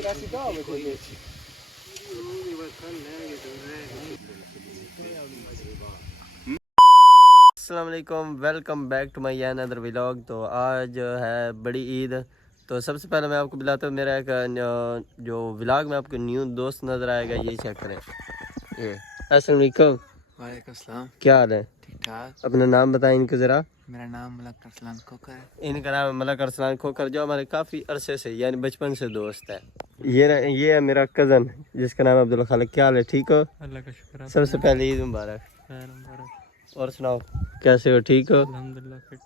अस्सलाम वालेकुम, welcome back to my another vlog. तो आज है बड़ी ईद। तो सबसे पहले मैं आपको बुलाता हूँ मेरा एक जो व्लॉग में आपको न्यू दोस्त नज़र आएगा, ये चेक करें। ये अस्सलाम वालेकुम। वालेकुम अस्सलाम। क्या हाल है? ठीक ठाक। अपना नाम बताएं इनको ज़रा। मेरा नाम मलक अरसलान खोकर है। इनका नाम मलक अरसलान खोकर, जो हमारे काफ़ी अरसे से यानी बचपन से दोस्त है। ये है मेरा कज़न जिसका नाम है अब्दुल खालिक। क्या हाल है? ठीक हो? अल्लाह का शुक्र। सबसे पहले ईद मुबारक। मुबारक। और सुनाओ, कैसे हो? ठीक हो? अल्हम्दुलिल्लाह फिट।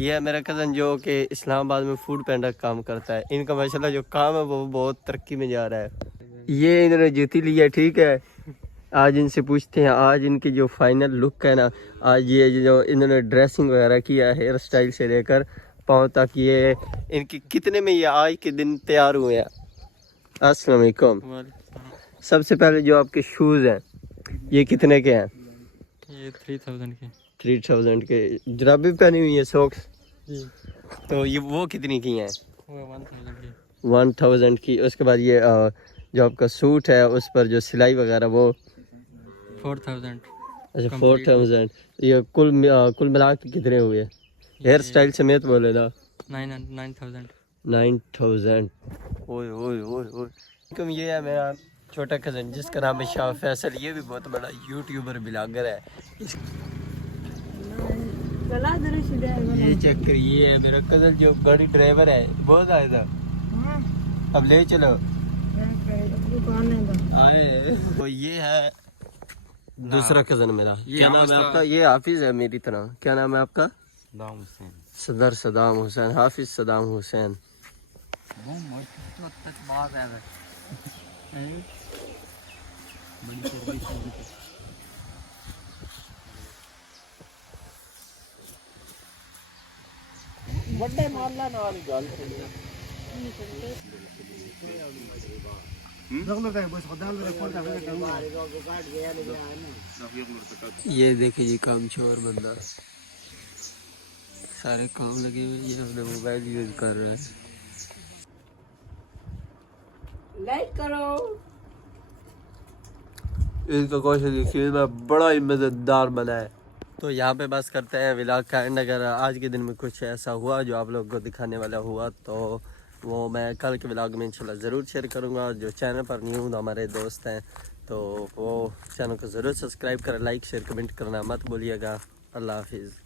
ये है मेरा कज़न जो कि इस्लामाबाद में फूड पेंडर काम करता है। इनका माशाल्लाह जो काम है वो बहुत तरक्की में जा रहा है। ये इन्होंने जूती ली है, ठीक है। आज इनसे पूछते हैं आज इनकी जो फाइनल लुक है ना, आज ये जो इन्होंने ड्रेसिंग वगैरह किया, हेयर स्टाइल से लेकर पाँव तक, ये इनकी कितने में ये आज के दिन तैयार हुए हैं। अस्सलाम वालेकुम। सबसे पहले जो आपके शूज़ हैं ये कितने के हैं? ये 3000 के। 3000 के। जुराबी पहनी हुई है, सॉक्स। तो ये वो कितनी की हैं? वो 1000 की। 1000 की। उसके बाद ये जो आपका सूट है उस पर जो सिलाई वगैरह वो 4000। अच्छा 4000। ये कुल मिला के कितने हुए? हेयर स्टाइल समेत बोले ना। 9000। 9000। ओए ओए ओए ओए। तुम, ये है मेरा छोटा कज़न जिसका नाम है शाह फैसल। ये भी बहुत बड़ा यूट्यूबर ब्लॉगर है। ये चेक कर, ये है मेरा कज़न जो गाड़ी ड्राइवर है। बहुत आया था, अब ले चलो आए। तो ये है दूसरा कज़न मेरा। क्या नाम है आपका? ये हाफिज है मेरी तरह। क्या नाम है आपका? सदर सदाम हुसैन। हाफिज सदाम हुसैन। ये देखिए जी, काम चोर बंदा, सारे काम लगे हुए, ये अपने मोबाइल यूज कर रहे हैं। लाइक करो। इनका क्वेश्चन देखिए, बड़ा ही मज़ेदार बना है। तो यहाँ पे बस करते हैं व्लॉग का एंड। अगर आज के दिन में कुछ ऐसा हुआ जो आप लोगों को दिखाने वाला हुआ तो वो मैं कल के व्लॉग में इंशाल्लाह ज़रूर शेयर करूँगा। जो चैनल पर न्यू हमारे दोस्त हैं तो वो चैनल को ज़रूर सब्सक्राइब करें, लाइक शेयर कमेंट करना मत भूलिएगा। अल्लाह हाफिज़।